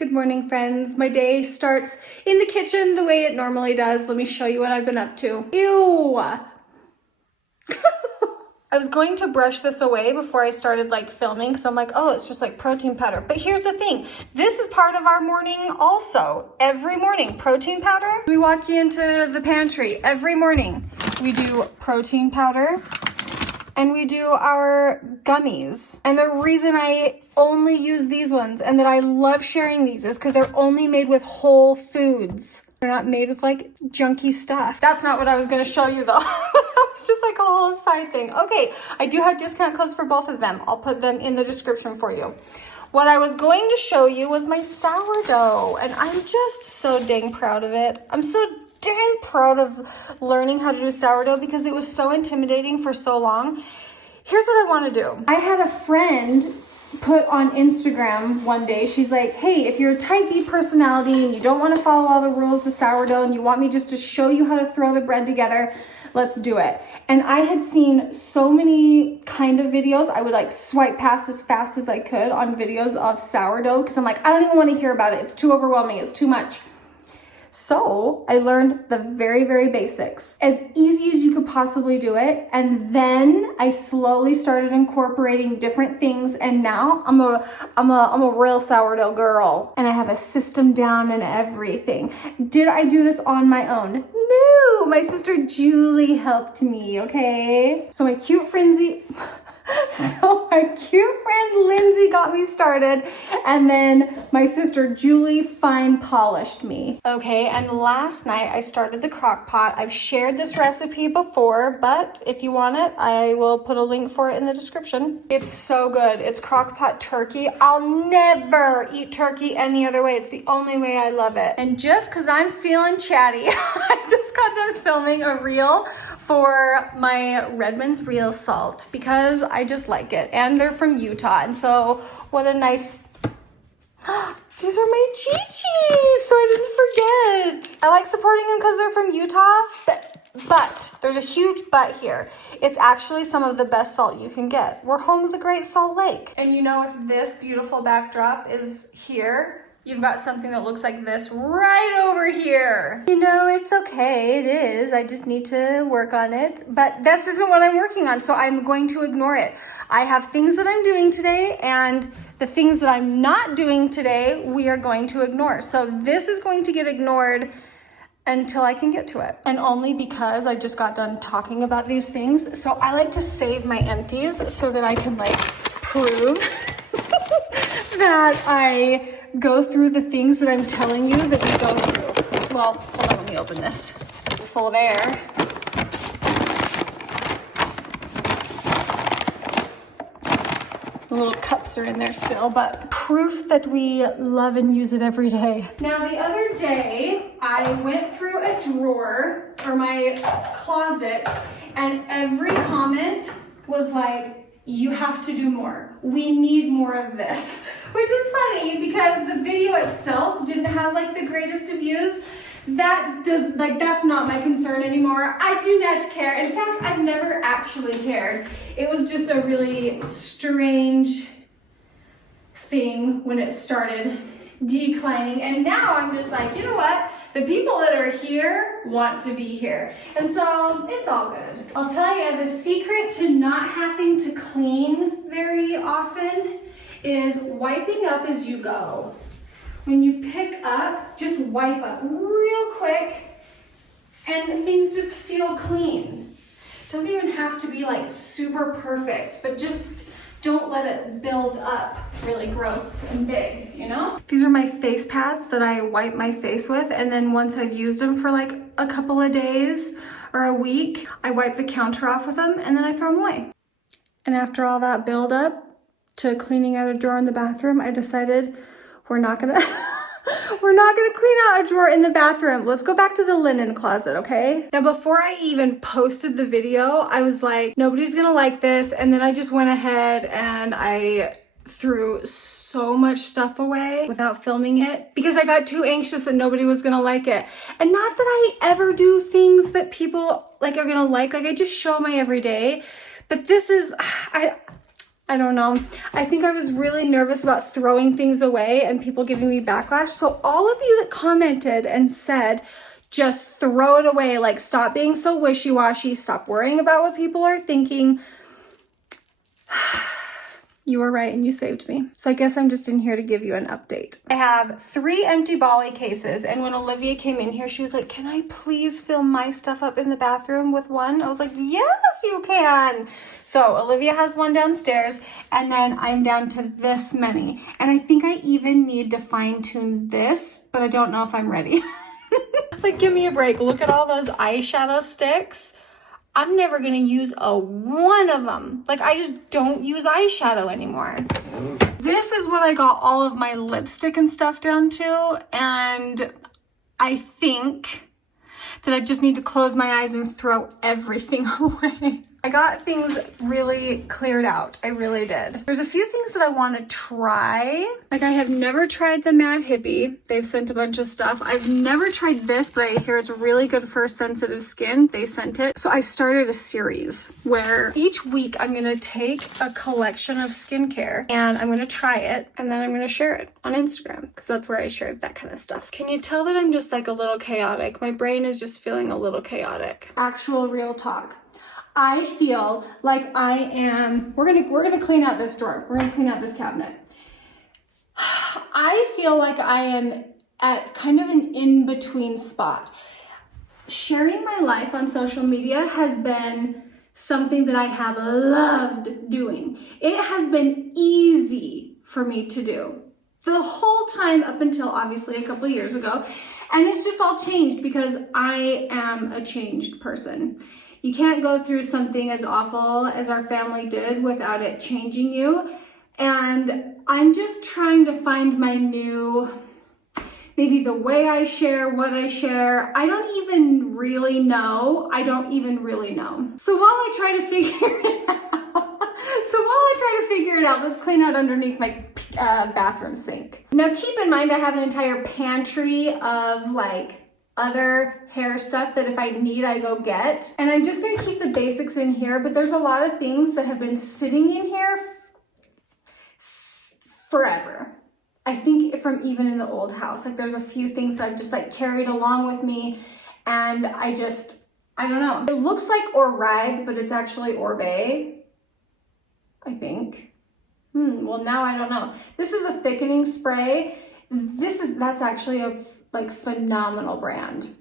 Good morning, friends. My day starts in the kitchen the way it normally does. Let me show you what I've been up to. Ew! I was going to brush this away before I started filming because I'm like, oh, it's just like protein powder. But here's the thing. This is part of our morning also. Every morning, protein powder. We walk into the pantry every morning. We do protein powder. And we do our gummies. And the reason I only use these ones and that I love sharing these is because they're only made with whole foods. They're not made with junky stuff. That's not what I was gonna show you though. It's just a whole side thing. Okay, I do have discount codes for both of them. I'll put them in the description for you. What I was going to show you was my sourdough, and I'm just so dang proud of it. I'm so dang proud of learning how to do sourdough because it was so intimidating for so long. Here's what I want to do. I had a friend put on Instagram one day, she's like, hey, if you're a type B personality and you don't want to follow all the rules to sourdough and you want me just to show you how to throw the bread together, let's do it. And I had seen so many kind of videos. I would swipe past as fast as I could on videos of sourdough because I'm like, I don't even want to hear about it. It's too overwhelming. It's too much. So I learned the very, very basics, as easy as you could possibly do it. And then I slowly started incorporating different things. And now I'm a real sourdough girl, and I have a system down and everything. Did I do this on my own? No, my sister Julie helped me. Okay. So my cute friend Lindsay got me started, and then my sister Julie fine polished me. Okay, and last night I started the crock pot. I've shared this recipe before, but if you want it, I will put a link for it in the description. It's so good. It's crock pot turkey. I'll never eat turkey any other way. It's the only way I love it. And just because I'm feeling chatty, I just got done filming a reel for my Redmond's real salt because I just like it, and they're from Utah, and so what a nice these are my chi-chis, so I didn't forget. I like supporting them because they're from Utah, but there's a huge but here. It's actually some of the best salt you can get. We're home of the Great Salt Lake, and if this beautiful backdrop is here, you've got something that looks like this right over here. It's okay, it is. I just need to work on it, but this isn't what I'm working on, so I'm going to ignore it. I have things that I'm doing today, and the things that I'm not doing today, we are going to ignore. So this is going to get ignored until I can get to it. And only because I just got done talking about these things. So I like to save my empties so that I can prove that I go through the things that I'm telling you that we go through. Well, hold on, let me open this. It's full of air. The little cups are in there still, but proof that we love and use it every day. Now, the other day, I went through a drawer or my closet, and every comment was like, you have to do more. We need more of this. Which is funny because the video itself didn't have the greatest of views. That's not my concern anymore. I do not care. In fact, I've never actually cared. It was just a really strange thing when it started declining. And now I'm just like, you know what? The people that are here want to be here. And so it's all good. I'll tell you, the secret to not having to clean very often is wiping up as you go. When you pick up, just wipe up real quick and things just feel clean. It doesn't even have to be super perfect, but just don't let it build up really gross and big, These are my face pads that I wipe my face with, and then once I've used them for a couple of days or a week, I wipe the counter off with them and then I throw them away. And after all that build up to cleaning out a drawer in the bathroom, I decided we're not gonna clean out a drawer in the bathroom. Let's go back to the linen closet, okay? Now, before I even posted the video, I was like, nobody's gonna like this. And then I just went ahead and I threw so much stuff away without filming it because I got too anxious that nobody was gonna like it. And not that I ever do things that people are gonna like I just show my everyday. But this is, I I don't know. I think I was really nervous about throwing things away and people giving me backlash. So all of you that commented and said, just throw it away, like stop being so wishy-washy, stop worrying about what people are thinking. You were right and you saved me. So I guess I'm just in here to give you an update. I have 3 empty Bolly cases, and when Olivia came in here, she was like, can I please fill my stuff up in the bathroom with one? I was like, yes, you can. So Olivia has one downstairs, and then I'm down to this many. And I think I even need to fine tune this, but I don't know if I'm ready. Like, give me a break. Look at all those eyeshadow sticks. I'm never gonna use a one of them. Like, I just don't use eyeshadow anymore. This is what I got all of my lipstick and stuff down to, and I think that I just need to close my eyes and throw everything away. I got things really cleared out. I really did. There's a few things that I want to try. Like, I have never tried the Mad Hippie. They've sent a bunch of stuff. I've never tried this, but I hear it's really good for sensitive skin. They sent it. So I started a series where each week I'm going to take a collection of skincare and I'm going to try it, and then I'm going to share it on Instagram because that's where I share that kind of stuff. Can you tell that I'm just like a little chaotic? My brain is just feeling a little chaotic. Actual real talk. I feel like I am, we're gonna clean out this drawer. We're gonna clean out this cabinet. I feel like I am at kind of an in-between spot. Sharing my life on social media has been something that I have loved doing. It has been easy for me to do the whole time up until obviously a couple of years ago. And it's just all changed because I am a changed person. You can't go through something as awful as our family did without it changing you. And I'm just trying to find my new, maybe the way I share, what I share. I don't even really know. So while I try to figure it out, let's clean out underneath my bathroom sink. Now keep in mind I have an entire pantry of like other hair stuff that if I need, I go get. And I'm just gonna keep the basics in here, but there's a lot of things that have been sitting in here forever. I think from even in the old house, like there's a few things that I've just like carried along with me, and I don't know. It looks like Orib, but it's actually Orbe, I think. Well, now I don't know. This is a thickening spray. That's actually a like phenomenal brand.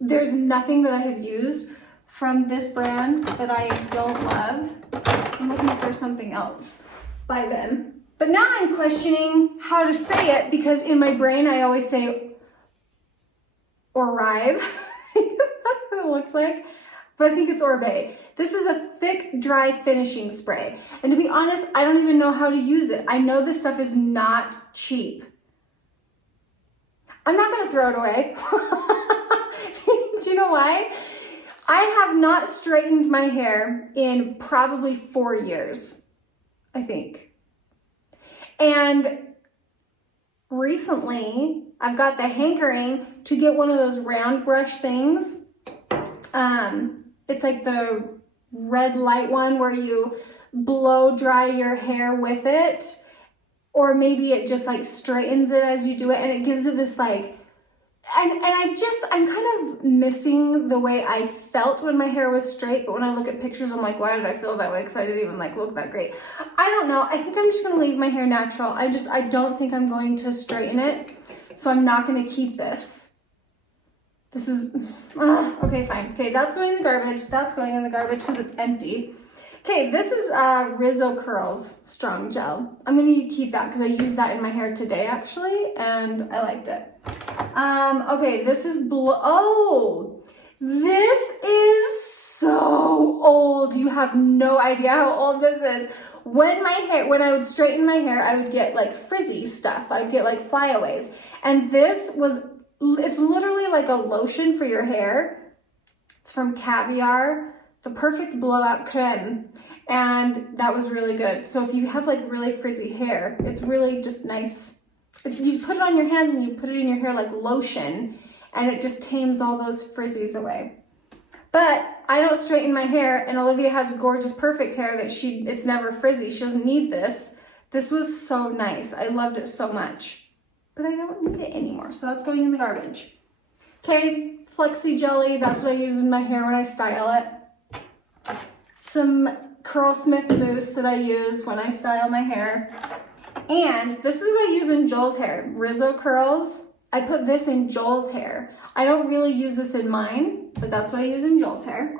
There's nothing that I have used from this brand that I don't love. I'm looking for something else by them. But now I'm questioning how to say it because in my brain I always say Orib. That's what it looks like. But I think it's Orbe. This is a thick, dry finishing spray. And to be honest, I don't even know how to use it. I know this stuff is not cheap. I'm not gonna throw it away. Do you know why? I have not straightened my hair in probably 4 years, I think. And recently, I've got the hankering to get one of those round brush things. It's like the red light one where you blow dry your hair with it. Or maybe it just like straightens it as you do it, and it gives it this like, I'm kind of missing the way I felt when my hair was straight, but when I look at pictures, I'm like, why did I feel that way? Because I didn't even like look that great. I don't know. I think I'm just going to leave my hair natural. I don't think I'm going to straighten it. So I'm not going to keep this. This is, okay, fine. Okay, that's going in the garbage. That's going in the garbage because it's empty. Okay, this is Rizzo Curls Strong Gel. I'm going to keep that because I used that in my hair today, actually, and I liked it. Okay, this is this is so old. You have no idea how old this is. When I would straighten my hair, I would get like frizzy stuff. I'd get like flyaways. And it's literally like a lotion for your hair. It's from Caviar. The Perfect Blowout Creme, and that was really good. So if you have like really frizzy hair, it's really just nice. If you put it on your hands and you put it in your hair like lotion, and it just tames all those frizzies away. But I don't straighten my hair, and Olivia has gorgeous, perfect hair that it's never frizzy. She doesn't need this. This was so nice. I loved it so much. But I don't need it anymore, so that's going in the garbage. Okay, Flexi Jelly, that's what I use in my hair when I style it. Some Curlsmith mousse that I use when I style my hair. And this is what I use in Joel's hair, Rizzo curls. I put this in Joel's hair. I don't really use this in mine, but that's what I use in Joel's hair.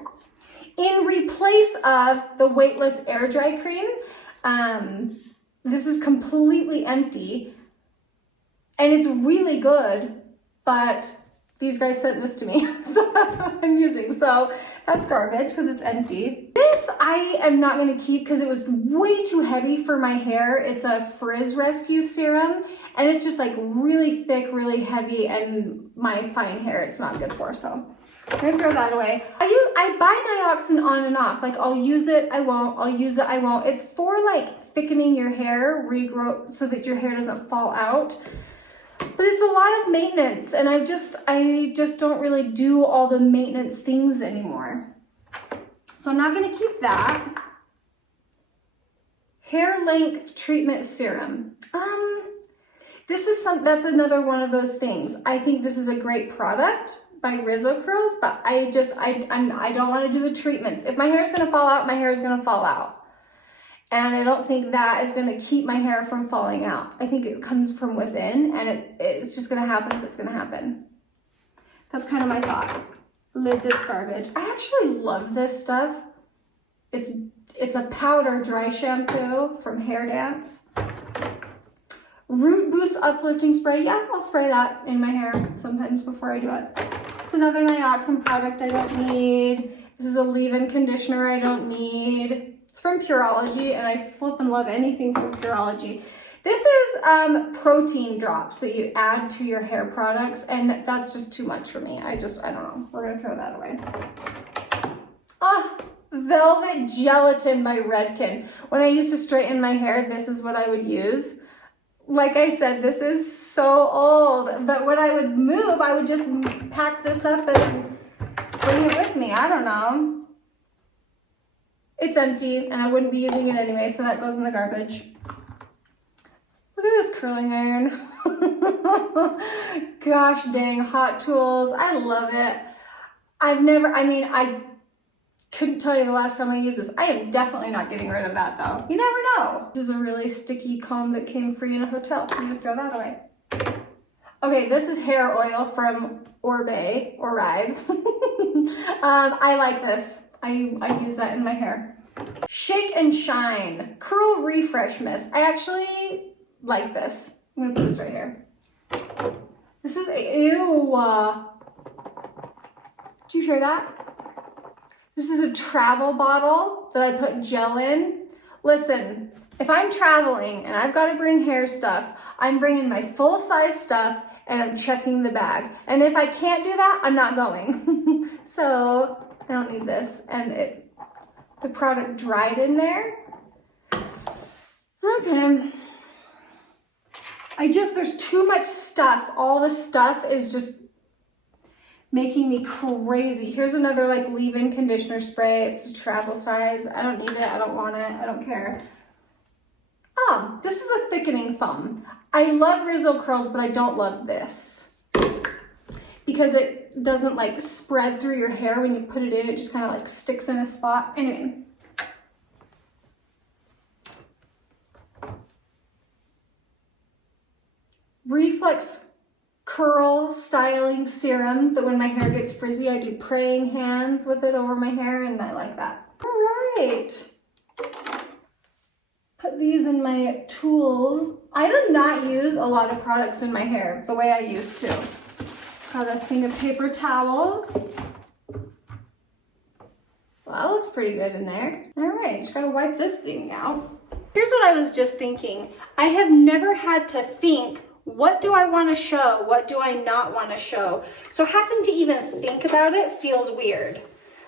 In replace of the weightless air dry cream, this is completely empty and it's really good, but these guys sent this to me, so that's what I'm using. So that's garbage because it's empty. This I am not going to keep because it was way too heavy for my hair. It's a Frizz Rescue Serum, and it's just like really thick, really heavy, and my fine hair it's not good for, so I'm going to throw that away. I buy Nioxin on and off. Like I'll use it, I won't. I'll use it, I won't. It's for like thickening your hair, regrow, so that your hair doesn't fall out. But it's a lot of maintenance, and I just don't really do all the maintenance things anymore. So I'm not going to keep that. Hair Length Treatment Serum. This is that's another one of those things. I think this is a great product by Rizzo Curls, but I don't want to do the treatments. If my hair is going to fall out, my hair is going to fall out. And I don't think that is going to keep my hair from falling out. I think it comes from within, and it's just going to happen if it's going to happen. That's kind of my thought. Lid this garbage. I actually love this stuff. It's a powder dry shampoo from Hair Dance. Root Boost Uplifting Spray. Yeah, I'll spray that in my hair sometimes before I do it. It's another Nioxin product I don't need. This is a leave-in conditioner I don't need. It's from Pureology, and I flip and love anything from Pureology. This is protein drops that you add to your hair products, and that's just too much for me. I don't know. We're going to throw that away. Oh, Velvet Gelatin by Redken. When I used to straighten my hair, this is what I would use. Like I said, this is so old, but when I would move, I would just pack this up and bring it with me. I don't know. It's empty, and I wouldn't be using it anyway, so that goes in the garbage. Look at this curling iron. Gosh dang, Hot Tools. I love it. I couldn't tell you the last time I used this. I am definitely not getting rid of that, though. You never know. This is a really sticky comb that came free in a hotel. I'm gonna throw that away. Okay, this is hair oil from Oribe. I like this. I use that in my hair. Shake and Shine Curl Refresh Mist. I actually like this. I'm gonna put this right here. This is, ew. Did you hear that? This is a travel bottle that I put gel in. Listen, if I'm traveling and I've got to bring hair stuff, I'm bringing my full-size stuff and I'm checking the bag. And if I can't do that, I'm not going. So I don't need this. And the product dried in there. Okay. There's too much stuff. All the stuff is just making me crazy. Here's another like leave-in conditioner spray. It's a travel size. I don't need it. I don't want it. I don't care. Oh, this is a thickening foam. I love Rizzo Curls, but I don't love this because it doesn't like spread through your hair when you put it in. It just kind of like sticks in a spot. Anyway. Reflex Curl Styling Serum that when my hair gets frizzy, I do praying hands with it over my hair, and I like that. All right. Put these in my tools. I do not use a lot of products in my hair the way I used to. Got a thing of paper towels. Well, that looks pretty good in there. All right, just gotta wipe this thing out. Here's what I was just thinking. I have never had to think, what do I want to show? What do I not want to show? So having to even think about it feels weird.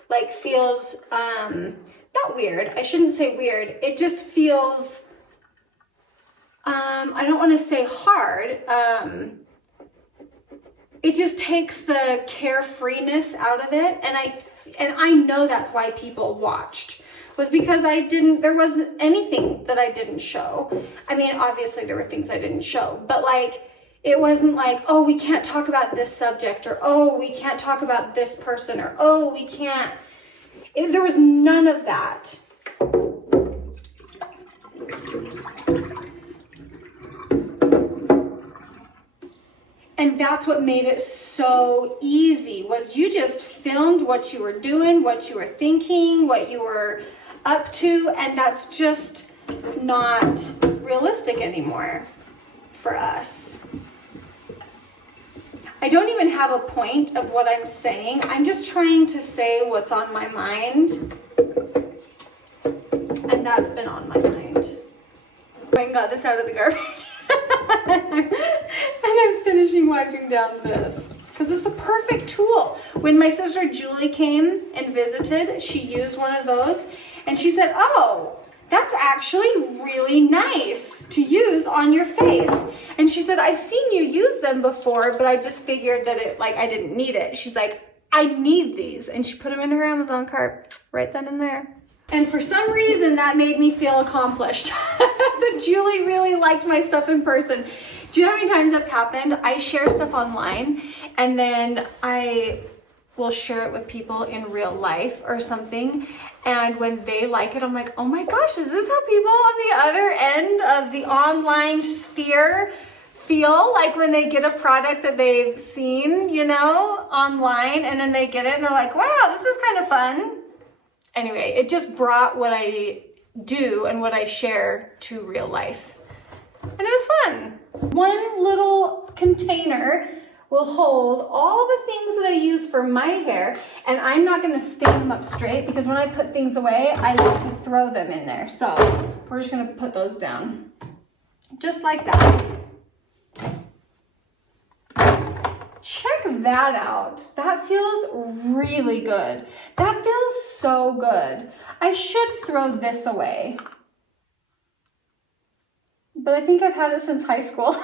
Like feels, not weird. I shouldn't say weird. It just feels, I don't want to say hard. It just takes the carefreeness out of it. And and I know that's why people watched, was because there wasn't anything that I didn't show. I mean, obviously there were things I didn't show, but like, it wasn't like, oh, we can't talk about this subject, or oh, we can't talk about this person, or oh, we can't. There was none of that. And that's what made it so easy, was you just filmed what you were doing, what you were thinking, what you were up to, and that's just not realistic anymore for us. I don't even have a point of what I'm saying. I'm just trying to say what's on my mind. And that's been on my mind. I got this out of the garbage. And I'm finishing wiping down this, because it's the perfect tool. When my sister Julie came and visited, she used one of those, and she said, oh, that's actually really nice to use on your face. And she said, I've seen you use them before, but I just figured that I didn't need it. She's like, I need these. And she put them in her Amazon cart right then and there. And for some reason, that made me feel accomplished. That Julie really liked my stuff in person. Do you know how many times that's happened? I share stuff online, and then I will share it with people in real life or something. And when they like it, I'm like, oh my gosh, is this how people on the other end of the online sphere feel like when they get a product that they've seen, you know, online, and then they get it and they're like, wow, this is kind of fun. Anyway, it just brought what I do and what I share to real life. And it was fun. One little container will hold all the things that I use for my hair, and I'm not gonna stand them up straight because when I put things away, I like to throw them in there. So we're just gonna put those down. Just like that. Check that out. That feels really good. That feels so good. I should throw this away. But I think I've had it since high school.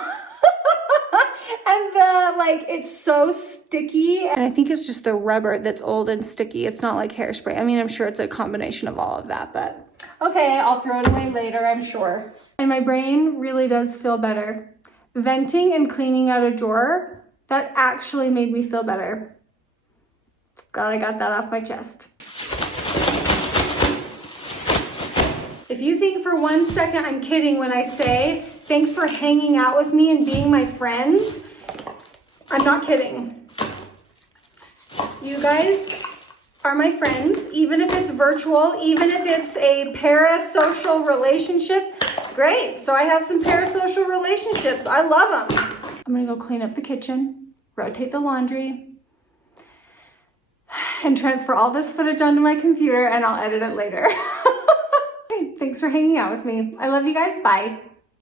And it's so sticky. And I think it's just the rubber that's old and sticky. It's not like hairspray. I mean, I'm sure it's a combination of all of that, but okay, I'll throw it away later, I'm sure. And my brain really does feel better. Venting and cleaning out a drawer, that actually made me feel better. Glad I got that off my chest. If you think for 1 second I'm kidding when I say thanks for hanging out with me and being my friends, I'm not kidding. You guys are my friends, even if it's virtual, even if it's a parasocial relationship. Great, so I have some parasocial relationships. I love them. I'm gonna go clean up the kitchen, rotate the laundry, and transfer all this footage onto my computer, and I'll edit it later. Thanks for hanging out with me. I love you guys. Bye.